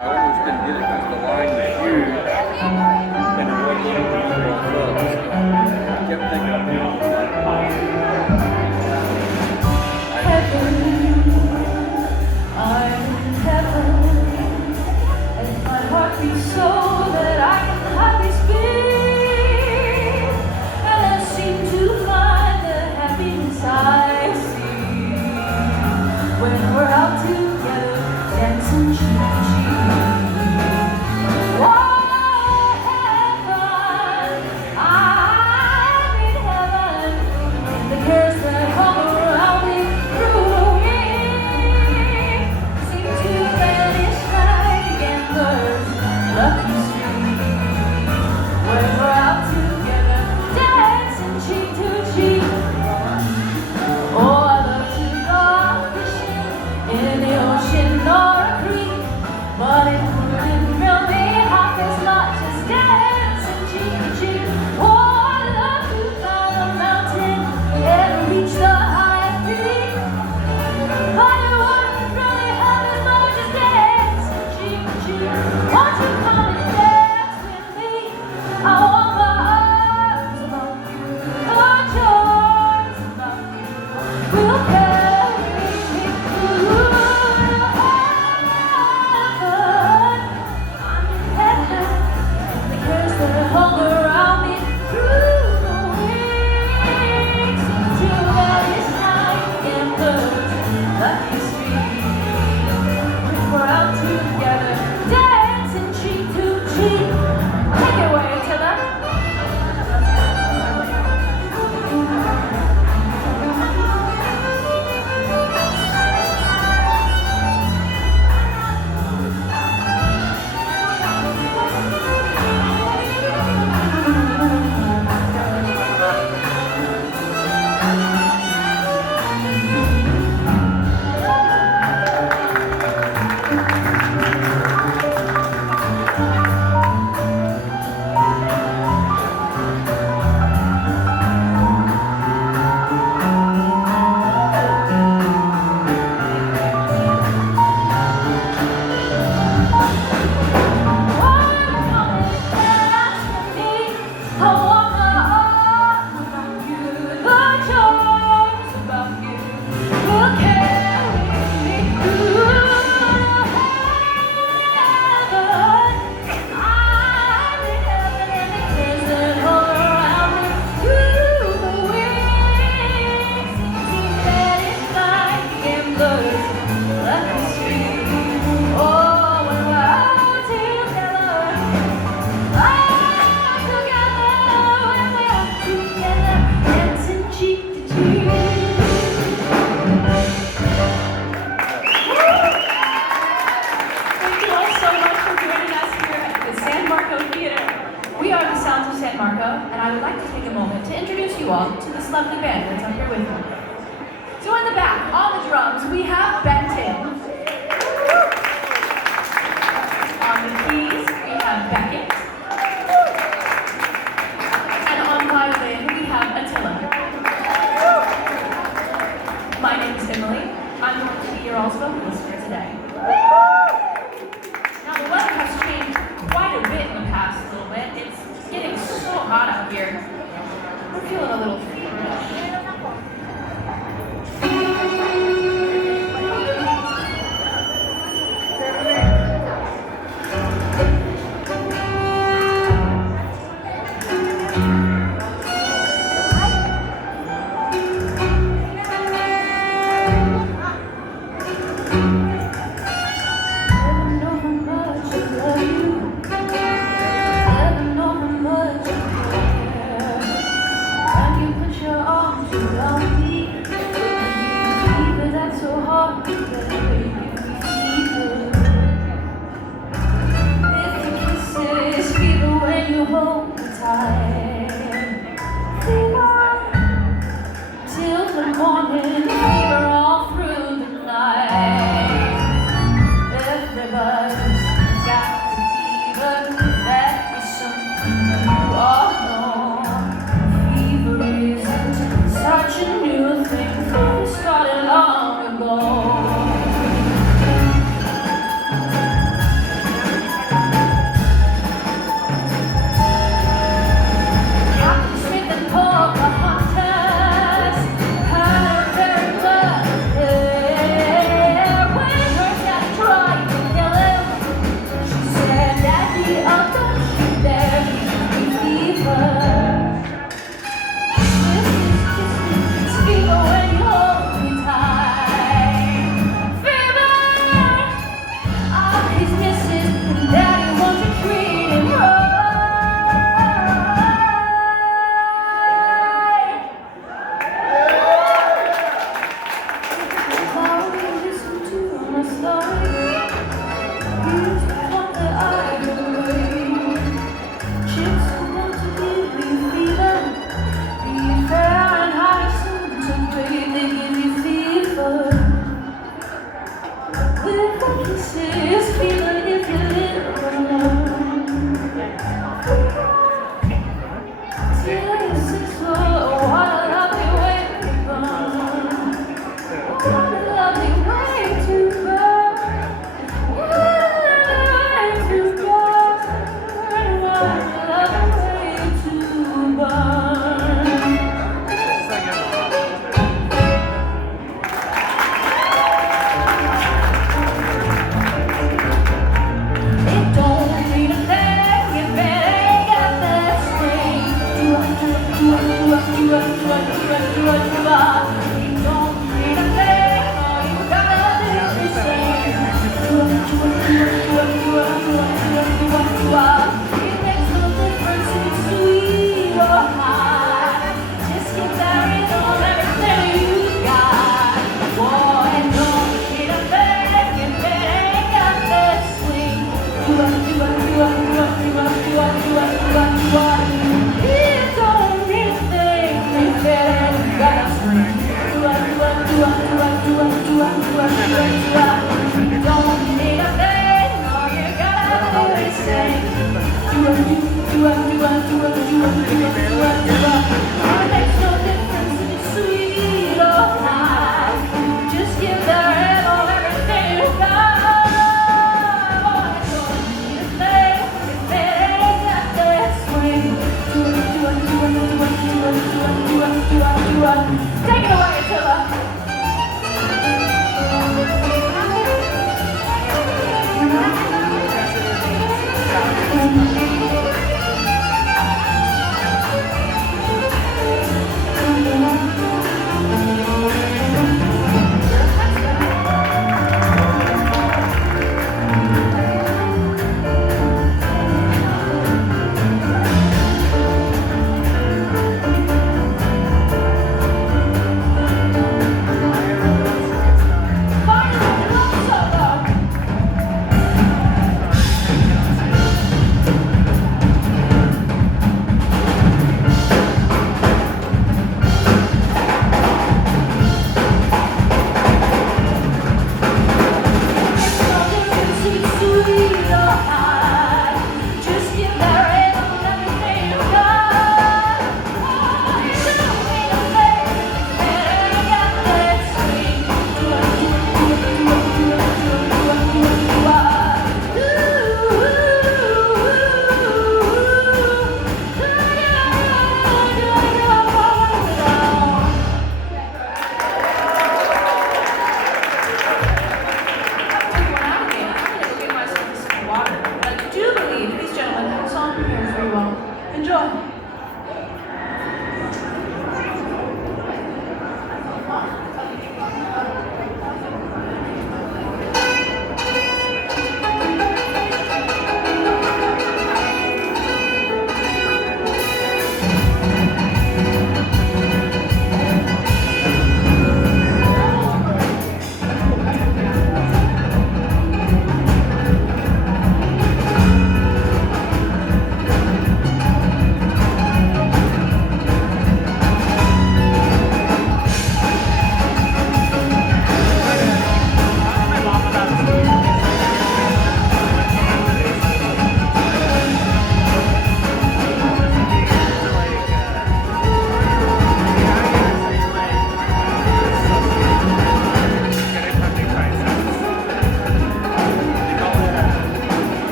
I almost didn't get it because the line was huge and it wasn't easy for all clubs. I kept thinking of it. Heaven, I'm in heaven, and my heart beats so that I can hardly speak, and I seem to find the happiness I see when we're out together dancing cheek to cheek. Oh, heaven, I'm in heaven, and the cares that hung around me through the week seem to vanish like embers, lucky street. When we're out together, dancing cheek to cheek. Oh, I love to go fishing in the ocean or a creek, but it wouldn't really help as much as dancing cheek to cheek. Oh, I love to climb a mountain and reach the highest peak, but it wouldn't really help as much as dancing cheek to cheek. Won't you come and dance with me? I want my arms around you, put your arms around me. We'll carry me through heaven. I'm in heaven, the cares that hung around me through the week seem to vanish like embers, lucky street. We're out together, dancing cheek to cheek. Take it away, Taylor. Thank you all so much for joining us here at the San Marco Theater. We are the Sounds of San Marco, and I would like to take a moment to introduce you all to this lovely band that's up here with me. So in the back, on the drums, we have Benton. On the keys, we have Beckett. And on violin, we have Attila. My name is Emily. I'm going to be your all's vocalist here today. Now the weather has changed quite a bit in the past little bit. It's getting so hot out here. We're feeling a little feverish. Just give their everything you got.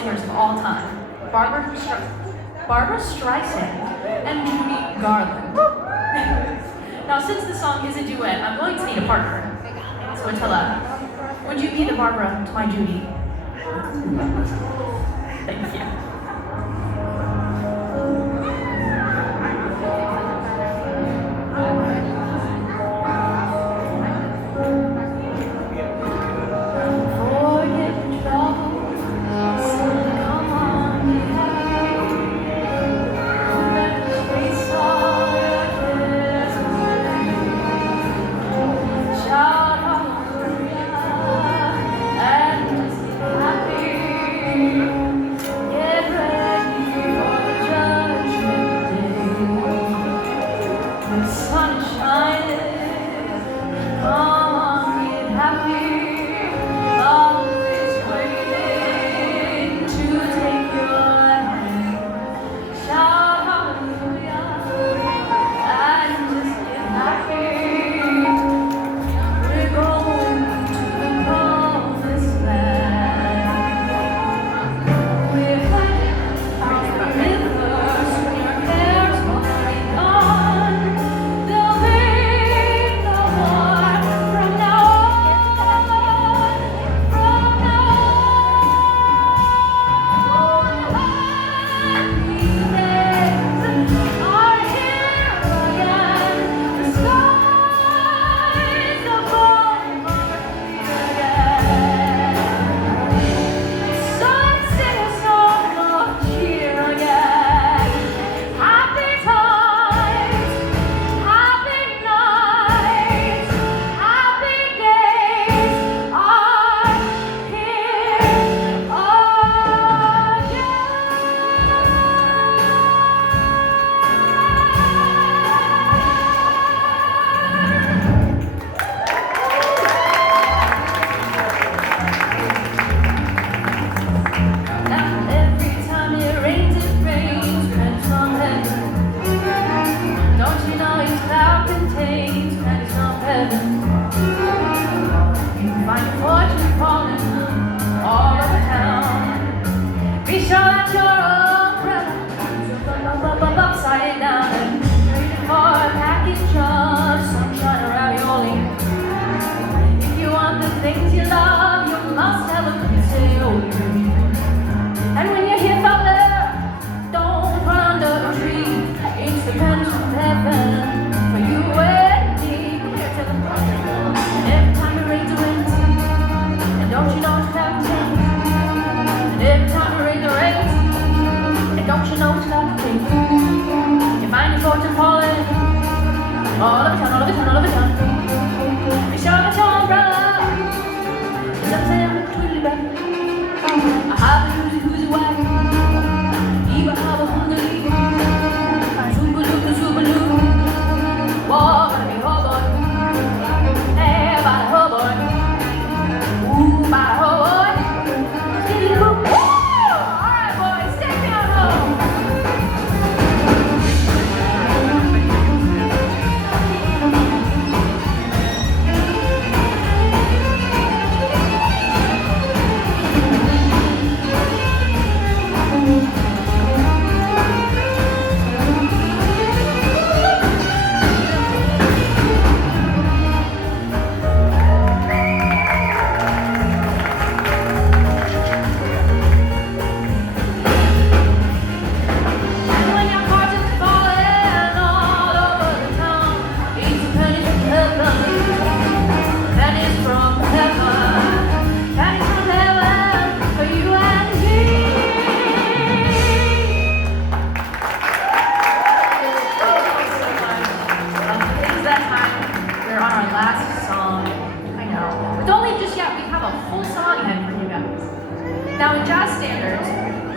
singers of all time, Barbara Streisand and Judy Garland. Now, since the song is a duet, I'm going to need a partner. So Attila, would you be the Barbara to my Judy? Thank you. Now in jazz standards,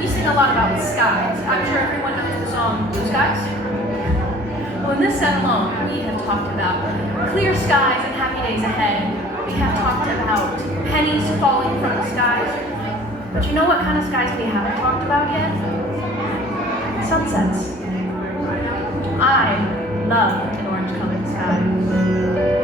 we sing a lot about the skies. I'm sure everyone knows the song Blue Skies. Well, in this set alone, we have talked about clear skies and happy days ahead. We have talked about pennies falling from the skies. But you know what kind of skies we haven't talked about yet? Sunsets. I love an orange-colored sky.